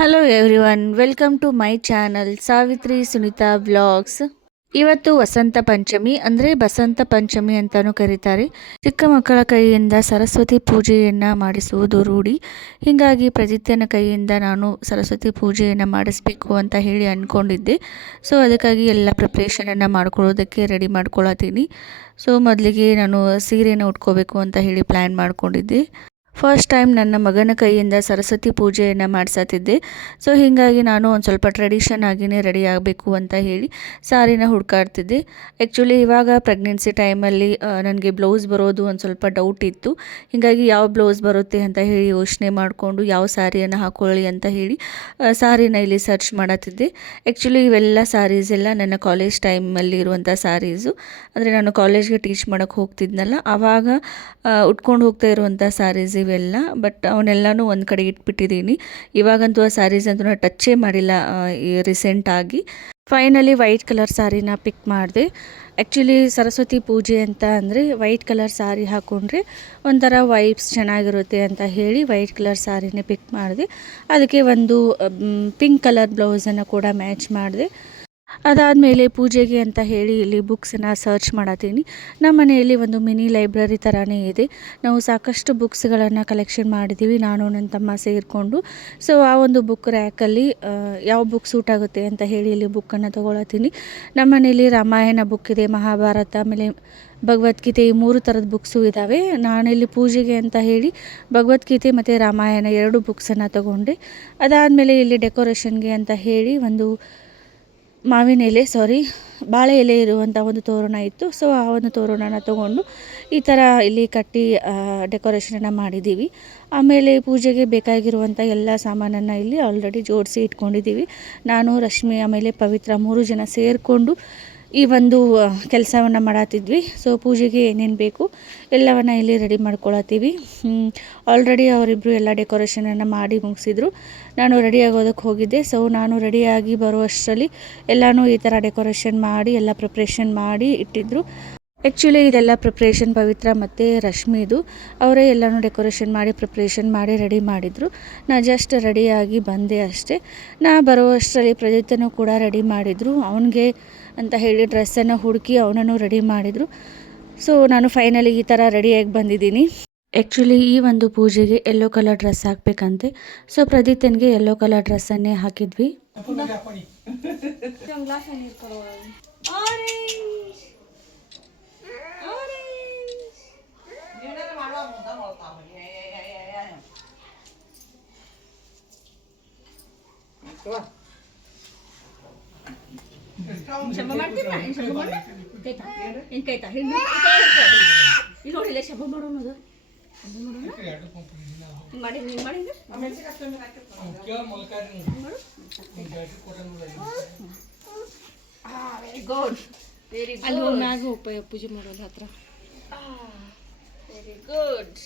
Hello everyone, welcome to my channel Savitri Sunita vlogs. ಇವತ್ತು ವಸಂತ ಪಂಚಮಿ ಅಂದರೆ ಬಸಂತ ಪಂಚಮಿ ಅಂತಲೂ ಕರೀತಾರೆ. ಚಿಕ್ಕ ಮಕ್ಕಳ ಕೈಯಿಂದ ಸರಸ್ವತಿ ಪೂಜೆಯನ್ನು ಮಾಡಿಸುವುದು ರೂಢಿ. ಹೀಗಾಗಿ ಪ್ರತಿಜ್ಞನ ಕೈಯಿಂದ ನಾನು ಸರಸ್ವತಿ ಪೂಜೆಯನ್ನು ಮಾಡಿಸ್ಬೇಕು ಅಂತ ಹೇಳಿ ಅಂದ್ಕೊಂಡಿದ್ದೆ. ಸೊ ಅದಕ್ಕಾಗಿ ಎಲ್ಲ ಪ್ರಿಪ್ರೇಷನನ್ನು ಮಾಡ್ಕೊಳ್ಳೋದಕ್ಕೆ ರೆಡಿ ಮಾಡ್ಕೊಳತ್ತೀನಿ. ಸೊ ಮೊದಲಿಗೆ ನಾನು ಸೀರೆನ ಉಟ್ಕೋಬೇಕು ಅಂತ ಹೇಳಿ ಪ್ಲ್ಯಾನ್ ಮಾಡ್ಕೊಂಡಿದ್ದೆ. ಫಸ್ಟ್ ಟೈಮ್ ನನ್ನ ಮಗನ ಕೈಯಿಂದ ಸರಸ್ವತಿ ಪೂಜೆಯನ್ನು ಮಾಡಿಸತ್ತಿದ್ದೆ. ಸೊ ಹೀಗಾಗಿ ನಾನು ಒಂದು ಸ್ವಲ್ಪ ಟ್ರೆಡಿಷನ್ ಆಗಿಯೇ ರೆಡಿ ಆಗಬೇಕು ಅಂತ ಹೇಳಿ ಸಾರಿನ ಹುಡುಕಾಡ್ತಿದ್ದೆ. ಆ್ಯಕ್ಚುಲಿ ಇವಾಗ ಪ್ರೆಗ್ನೆನ್ಸಿ ಟೈಮಲ್ಲಿ ನನಗೆ ಬ್ಲೌಸ್ ಬರೋದು ಒಂದು ಸ್ವಲ್ಪ ಡೌಟ್ ಇತ್ತು. ಹೀಗಾಗಿ ಯಾವ ಬ್ಲೌಸ್ ಬರುತ್ತೆ ಅಂತ ಹೇಳಿ ಯೋಚನೆ ಮಾಡಿಕೊಂಡು ಯಾವ ಸಾರಿಯನ್ನು ಹಾಕ್ಕೊಳ್ಳಿ ಅಂತ ಹೇಳಿ ಸಾರಿನ ಇಲ್ಲಿ ಸರ್ಚ್ ಮಾಡತ್ತಿದ್ದೆ. ಆ್ಯಕ್ಚುಲಿ ಇವೆಲ್ಲ ಸಾರೀಸ್ ಎಲ್ಲ ನನ್ನ ಕಾಲೇಜ್ ಟೈಮಲ್ಲಿ ಇರುವಂಥ ಸಾರೀಸು. ಅಂದರೆ ನಾನು ಕಾಲೇಜ್ಗೆ ಟೀಚ್ ಮಾಡೋಕ್ಕೆ ಹೋಗ್ತಿದ್ನಲ್ಲ, ಆವಾಗ ಉಟ್ಕೊಂಡು ಹೋಗ್ತಾ ಇರುವಂಥ ಸಾರೀಸ್ ಇವೆಲ್ಲ. ಬಟ್ ಅವನ್ನೆಲ್ಲನೂ ಒಂದು ಕಡೆ ಇಟ್ಬಿಟ್ಟಿದ್ದೀನಿ. ಇವಾಗಂತೂ ಆ ಸ್ಯಾರೀಸ್ ಅಂತೂ ನಾನು ಟಚ್ಚೇ ಮಾಡಿಲ್ಲ ರೀಸೆಂಟಾಗಿ. ಫೈನಲಿ ವೈಟ್ ಕಲರ್ ಸ್ಯಾರಿನ ಪಿಕ್ ಮಾಡಿದೆ. ಆ್ಯಕ್ಚುಲಿ ಸರಸ್ವತಿ ಪೂಜೆ ಅಂತ ಅಂದರೆ ವೈಟ್ ಕಲರ್ ಸ್ಯಾರಿ ಹಾಕ್ಕೊಂಡ್ರೆ ಒಂಥರ ವೈಬ್ಸ್ ಚೆನ್ನಾಗಿರುತ್ತೆ ಅಂತ ಹೇಳಿ ವೈಟ್ ಕಲರ್ ಸ್ಯಾರಿನೇ ಪಿಕ್ ಮಾಡಿದೆ. ಅದಕ್ಕೆ ಒಂದು ಪಿಂಕ್ ಕಲರ್ ಬ್ಲೌಸನ್ನು ಕೂಡ ಮ್ಯಾಚ್ ಮಾಡಿದೆ. ಅದಾದಮೇಲೆ ಪೂಜೆಗೆ ಅಂತ ಹೇಳಿ ಇಲ್ಲಿ ಬುಕ್ಸನ್ನು ಸರ್ಚ್ ಮಾಡತ್ತೀನಿ. ನಮ್ಮ ಮನೆಯಲ್ಲಿ ಒಂದು ಮಿನಿ ಲೈಬ್ರರಿ ಥರನೇ ಇದೆ. ನಾವು ಸಾಕಷ್ಟು ಬುಕ್ಸ್ಗಳನ್ನು ಕಲೆಕ್ಷನ್ ಮಾಡಿದ್ದೀವಿ, ನಾನು ನನ್ನ ತಮ್ಮ ಸೇರಿಕೊಂಡು. ಸೊ ಆ ಒಂದು ಬುಕ್ ರ್ಯಾಕಲ್ಲಿ ಯಾವ ಬುಕ್ ಸೂಟ್ ಆಗುತ್ತೆ ಅಂತ ಹೇಳಿ ಇಲ್ಲಿ ಬುಕ್ಕನ್ನು ತೊಗೊಳತ್ತೀನಿ. ನಮ್ಮ ಮನೆಯಲ್ಲಿ ರಾಮಾಯಣ ಬುಕ್ ಇದೆ, ಮಹಾಭಾರತ, ಆಮೇಲೆ ಭಗವದ್ಗೀತೆ, ಈ 3 ಥರದ ಬುಕ್ಸು ಇದ್ದಾವೆ. ನಾನಿಲ್ಲಿ ಪೂಜೆಗೆ ಅಂತ ಹೇಳಿ ಭಗವದ್ಗೀತೆ ಮತ್ತು ರಾಮಾಯಣ 2 ಬುಕ್ಸನ್ನು ತೊಗೊಂಡೆ. ಅದಾದಮೇಲೆ ಇಲ್ಲಿ ಡೆಕೋರೇಷನ್ಗೆ ಅಂತ ಹೇಳಿ ಒಂದು ಬಾಳೆ ಎಲೆ ಇರುವಂಥ ಒಂದು ತೋರಣ ಇತ್ತು. ಸೊ ಆ ಒಂದು ತೋರಣನ ತೊಗೊಂಡು ಈ ಥರ ಇಲ್ಲಿ ಕಟ್ಟಿ ಡೆಕೋರೇಷನನ್ನು ಮಾಡಿದ್ದೀವಿ. ಆಮೇಲೆ ಪೂಜೆಗೆ ಬೇಕಾಗಿರುವಂಥ ಎಲ್ಲ ಸಾಮಾನನ್ನು ಇಲ್ಲಿ ಆಲ್ರೆಡಿ ಜೋಡಿಸಿ ಇಟ್ಕೊಂಡಿದ್ದೀವಿ. ನಾನು, ರಶ್ಮಿ, ಆಮೇಲೆ ಪವಿತ್ರ 3 ಜನ ಸೇರಿಕೊಂಡು ಈ ಒಂದು ಕೆಲಸವನ್ನು ಮಾಡತ್ತಿದ್ವಿ. ಸೊ ಪೂಜೆಗೆ ಏನೇನು ಬೇಕು ಎಲ್ಲವನ್ನು ಇಲ್ಲಿ ರೆಡಿ ಮಾಡ್ಕೊಳತ್ತೀವಿ. ಆಲ್ರೆಡಿ ಅವರಿಬ್ಬರು ಎಲ್ಲ ಡೆಕೋರೇಷನನ್ನು ಮಾಡಿ ಮುಗಿಸಿದ್ರು. ನಾನು ರೆಡಿ ಆಗೋದಕ್ಕೆ ಹೋಗಿದ್ದೆ. ಸೊ ನಾನು ರೆಡಿಯಾಗಿ ಬರುವಷ್ಟರಲ್ಲಿ ಎಲ್ಲನೂ ಈ ಥರ ಡೆಕೋರೇಷನ್ ಮಾಡಿ ಎಲ್ಲ ಪ್ರಿಪ್ರೇಷನ್ ಮಾಡಿ ಇಟ್ಟಿದ್ದರು. ಆ್ಯಕ್ಚುಲಿ ಇದೆಲ್ಲ ಪ್ರಿಪ್ರೇಷನ್ ಪವಿತ್ರ ಮತ್ತು ರಶ್ಮಿದು. ಅವರೇ ಎಲ್ಲನೂ ಡೆಕೋರೇಷನ್ ಮಾಡಿ ಪ್ರಿಪ್ರೇಷನ್ ಮಾಡಿ ರೆಡಿ ಮಾಡಿದರು. ನಾ ಜಸ್ಟ್ ರೆಡಿಯಾಗಿ ಬಂದೆ ಅಷ್ಟೇ. ನಾ ಬರುವಷ್ಟರಲ್ಲಿ ಪ್ರದೀಪ್ತನೂ ಕೂಡ ರೆಡಿ ಮಾಡಿದರು. ಅವನಿಗೆ ಅಂತ ಹೇಳಿ ಡ್ರೆಸ್ಸನ್ನು ಹುಡುಕಿ ಅವನನ್ನು ರೆಡಿ ಮಾಡಿದರು. ಸೊ ನಾನು ಫೈನಲಿ ಈ ಥರ ರೆಡಿಯಾಗಿ ಬಂದಿದ್ದೀನಿ. ಆ್ಯಕ್ಚುಲಿ ಈ ಒಂದು ಪೂಜೆಗೆ ಯೆಲ್ಲೋ ಕಲರ್ ಡ್ರೆಸ್ ಹಾಕಬೇಕಂತೆ. ಸೊ ಪ್ರದೀಪ್ತನಿಗೆ ಯೆಲ್ಲೋ ಕಲರ್ ಡ್ರೆಸ್ಸನ್ನೇ ಹಾಕಿದ್ವಿ. ಶಬ್ಬ ಮಾಡ್ತೀರಾ? ಶಬ್ಬ ಮಾಡ ಏನು ಕೈತಾ ಹಿಂಗೆ ಇಲ್ಲಿ ನೋಡಿಲ್ಲ ಶಬ್ಬ ಮಾಡೋದು ಮಾಡಿ ಹಿಂಗೆ ಮಾಡಿ ವೆರಿ ಗುಡ್ ವೆರಿ ಗುಡ್. ಅಲ್ಲಿ ಮ್ಯಾಗ ಉಪಯೋಗ ಪೂಜೆ ಮಾಡೋಲ್ಲ ಹತ್ರ. Very good.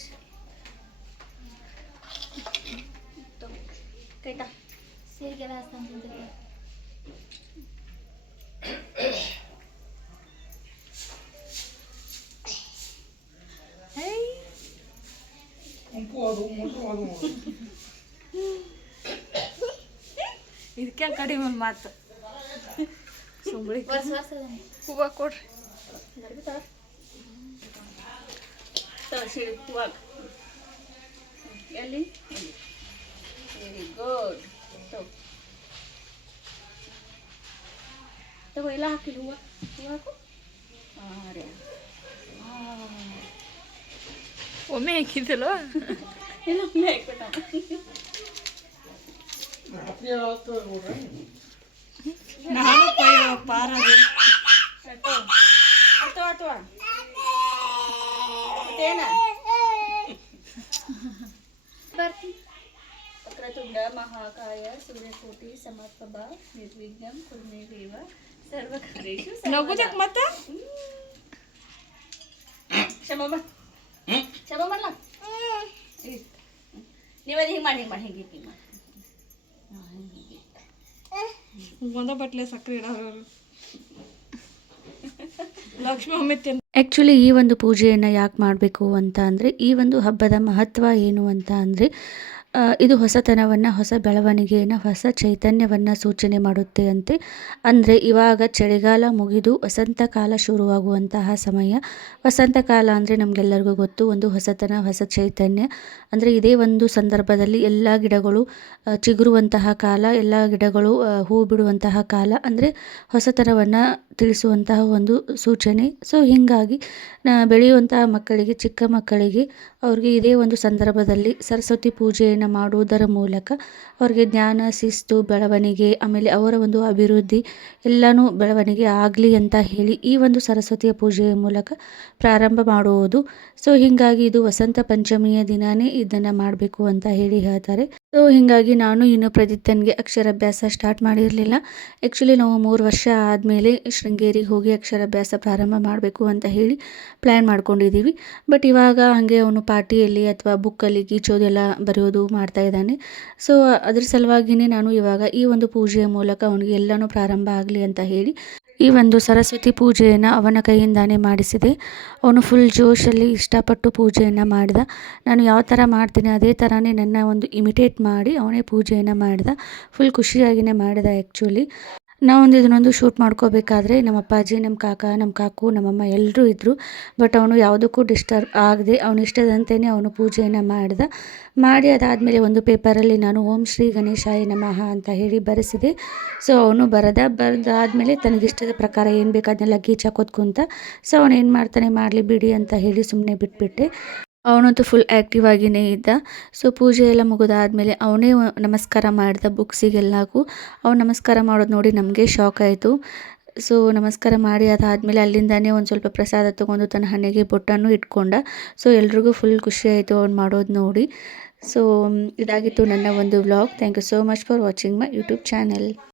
ಕೈತಾ ಸೇರಿಗೆಲ್ಲ ಹಾಸ್ತಾನೆ. ಇದಕ್ಕೆ ಕಡಿಮೆ ಒಂದು ಮಾತು ಸುಂಬಳಿ ಹೂವು ಕೊಡ್ರಿ. ಎಲ್ಲಿ ವೆರಿ ಗುಡ್. ತಗೋ ಎಲ್ಲ ಹಾಕಿಲ್ಲ ಹೂವು ಹಾಕು. ಅರೆ ಒಮ್ಮೆ ಹಾಕಿದ್ದಲ್ಲ, ಎಲ್ಲ ಒಮ್ಮೆ ಹಾಕ್ಬಿಟ್ಟ. ನಾನು ಪಾರದು ಅಥವಾ ಮತ್ತೇನ ವಕ್ರತುಂಡ ಮಹಾಕಾಯ ಸೂರ್ಯಕೋಟಿ ಸಮರ್ಪಭ ನಿರ್ವಿಘ್ನಂ ಕುರು ಮೇ ದೇವ ಸರ್ವಕಾರ್ಯೇಷು ನಗುದಕ್ಕೆ ಮತ್ತ ಕ್ಷಮ ಮಾಡಲ್ಲ. ನೀವದು ಹಿಂಗೆ ಮಾಡಿ ಹಿಂಗೆ ಒಂದ ಬಟ್ಲೆ ಸಕ್ಕರೆ ಇಡೋರು ಲಕ್ಷ್ಮಿ ಒಮ್ಮೆ. ಆ್ಯಕ್ಚುಲಿ ಈ ಒಂದು ಪೂಜೆಯನ್ನು ಯಾಕೆ ಮಾಡಬೇಕು ಅಂತ ಅಂದರೆ, ಈ ಒಂದು ಹಬ್ಬದ ಮಹತ್ವ ಏನು ಅಂತ ಅಂದರೆ, ಇದು ಹೊಸತನವನ್ನು, ಹೊಸ ಬೆಳವಣಿಗೆಯನ್ನು, ಹೊಸ ಚೈತನ್ಯವನ್ನು ಸೂಚನೆ ಮಾಡುತ್ತೆ ಅಂತೆ. ಅಂದರೆ ಇವಾಗ ಚಳಿಗಾಲ ಮುಗಿದು ವಸಂತ ಕಾಲ ಶುರುವಾಗುವಂತಹ ಸಮಯ. ವಸಂತ ಕಾಲ ಅಂದರೆ ನಮಗೆಲ್ಲರಿಗೂ ಗೊತ್ತು, ಒಂದು ಹೊಸತನ, ಹೊಸ ಚೈತನ್ಯ. ಅಂದರೆ ಇದೇ ಒಂದು ಸಂದರ್ಭದಲ್ಲಿ ಎಲ್ಲ ಗಿಡಗಳು ಚಿಗುರುವಂತಹ ಕಾಲ, ಎಲ್ಲ ಗಿಡಗಳು ಹೂ ಬಿಡುವಂತಹ ಕಾಲ. ಅಂದರೆ ಹೊಸತನವನ್ನು ತಿಳಿಸುವಂತಹ ಒಂದು ಸೂಚನೆ. ಸೊ ಹೀಗಾಗಿ ಬೆಳೆಯುವಂತಹ ಮಕ್ಕಳಿಗೆ, ಚಿಕ್ಕ ಮಕ್ಕಳಿಗೆ ಅವ್ರಿಗೆ ಇದೇ ಒಂದು ಸಂದರ್ಭದಲ್ಲಿ ಸರಸ್ವತಿ ಪೂಜೆಯನ್ನು ಮಾಡುವುದರ ಮೂಲಕ ಅವ್ರಿಗೆ ಜ್ಞಾನ, ಶಿಸ್ತು, ಬೆಳವಣಿಗೆ, ಆಮೇಲೆ ಅವರ ಒಂದು ಅಭಿವೃದ್ಧಿ ಎಲ್ಲನೂ ಬೆಳವಣಿಗೆ ಆಗಲಿ ಅಂತ ಹೇಳಿ ಈ ಒಂದು ಸರಸ್ವತಿಯ ಪೂಜೆಯ ಮೂಲಕ ಪ್ರಾರಂಭ ಮಾಡುವುದು. ಸೊ ಹೀಗಾಗಿ ಇದು ವಸಂತ ಪಂಚಮಿಯ ದಿನಾನೇ ಇದನ್ನು ಮಾಡಬೇಕು ಅಂತ ಹೇಳಿ ಹೇಳ್ತಾರೆ. ಸೊ ಹೀಗಾಗಿ ನಾನು ಇನ್ನು ಪ್ರದಿತ್ತನಿಗೆ ಅಕ್ಷರಾಭ್ಯಾಸ ಸ್ಟಾರ್ಟ್ ಮಾಡಿರಲಿಲ್ಲ. ಆ್ಯಕ್ಚುಲಿ ನಾವು 3 ವರ್ಷ ಆದಮೇಲೆ ಶೃಂಗೇರಿಗೆ ಹೋಗಿ ಅಕ್ಷರಾಭ್ಯಾಸ ಪ್ರಾರಂಭ ಮಾಡಬೇಕು ಅಂತ ಹೇಳಿ ಪ್ಲ್ಯಾನ್ ಮಾಡ್ಕೊಂಡಿದ್ದೀವಿ. ಬಟ್ ಇವಾಗ ಹಾಗೆ ಅವನು ಪಾಟಿಯಲ್ಲಿ ಅಥವಾ ಬುಕ್ಕಲ್ಲಿ ಗೀಚೋದೆಲ್ಲ ಬರೆಯೋದು ಮಾಡ್ತಾ ಇದ್ದಾನೆ. ಸೊ ಅದ್ರ ಸಲುವಾಗಿಯೇ ನಾನು ಇವಾಗ ಈ ಒಂದು ಪೂಜೆಯ ಮೂಲಕ ಅವನಿಗೆ ಎಲ್ಲನೂ ಪ್ರಾರಂಭ ಆಗಲಿ ಅಂತ ಹೇಳಿ ಈ ಒಂದು ಸರಸ್ವತಿ ಪೂಜೆಯನ್ನು ಅವನ ಕೈಯಿಂದಾನೇ ಮಾಡಿಸಿದೆ. ಅವನು ಫುಲ್ ಜೋಶಲ್ಲಿ ಇಷ್ಟಪಟ್ಟು ಪೂಜೆಯನ್ನು ಮಾಡಿದ. ನಾನು ಯಾವ ಥರ ಮಾಡ್ತೀನಿ ಅದೇ ಥರನೇ ನನ್ನ ಒಂದು ಇಮಿಟೇಟ್ ಮಾಡಿ ಅವನೇ ಪೂಜೆಯನ್ನು ಮಾಡಿದ. ಫುಲ್ ಖುಷಿಯಾಗಿಯೇ ಮಾಡಿದ. ಆ್ಯಕ್ಚುಲಿ ನಾವೊಂದು ಇದನ್ನೊಂದು ಶೂಟ್ ಮಾಡ್ಕೋಬೇಕಾದ್ರೆ ನಮ್ಮ ಅಪ್ಪಾಜಿ, ನಮ್ಮ ಕಾಕ, ನಮ್ಮ ಕಾಕು, ನಮ್ಮಮ್ಮ ಎಲ್ಲರೂ ಇದ್ದರು. ಬಟ್ ಅವನು ಯಾವುದಕ್ಕೂ ಡಿಸ್ಟರ್ಬ್ ಆಗದೆ ಅವನು ಇಷ್ಟದಂತೆಯೇ ಅವನು ಪೂಜೆಯನ್ನು ಮಾಡಿ ಅದಾದಮೇಲೆ ಒಂದು ಪೇಪರಲ್ಲಿ ನಾನು ಓಂ ಶ್ರೀ ಗಣೇಶಾಯ ನಮಃ ಅಂತ ಹೇಳಿ ಬರೆಸಿದೆ. ಸೊ ಅವನು ಬರೆದಾದಮೇಲೆ ತನಗಿಷ್ಟದ ಪ್ರಕಾರ ಏನು ಬೇಕು ಅದನ್ನೆಲ್ಲ ಗೀಚಾಕೋತ್ ಕುಂತ. ಸೊ ಅವನು ಏನು ಮಾಡ್ತಾನೆ ಮಾಡಲಿ ಬಿಡಿ ಅಂತ ಹೇಳಿ ಸುಮ್ಮನೆ ಬಿಟ್ಬಿಟ್ಟೆ. ಅವನಂತೂ ಫುಲ್ ಆ್ಯಕ್ಟಿವ್ ಆಗಿಯೇ ಇದ್ದ. ಸೊ ಪೂಜೆ ಎಲ್ಲ ಮುಗಿದಾದ್ಮೇಲೆ ಅವನೇ ನಮಸ್ಕಾರ ಮಾಡಿದ ಬುಕ್ಸಿಗೆಲ್ಲಕ್ಕೂ. ಅವ್ನು ನಮಸ್ಕಾರ ಮಾಡೋದು ನೋಡಿ ನಮಗೆ ಶಾಕ್ ಆಯಿತು. ಸೊ ನಮಸ್ಕಾರ ಮಾಡಿ ಅದಾದಮೇಲೆ ಅಲ್ಲಿಂದಾನೇ ಒಂದು ಸ್ವಲ್ಪ ಪ್ರಸಾದ ತೊಗೊಂಡು ತನ್ನ ಹಣೆಗೆ ಬೊಟ್ಟನ್ನು ಇಟ್ಕೊಂಡ. ಸೊ ಎಲ್ರಿಗೂ ಫುಲ್ ಖುಷಿ ಆಯಿತು ಅವ್ನು ಮಾಡೋದು ನೋಡಿ. ಸೊ ಇದಾಗಿತ್ತು ನನ್ನ ಒಂದು vlog. Thank you so much for watching my YouTube channel.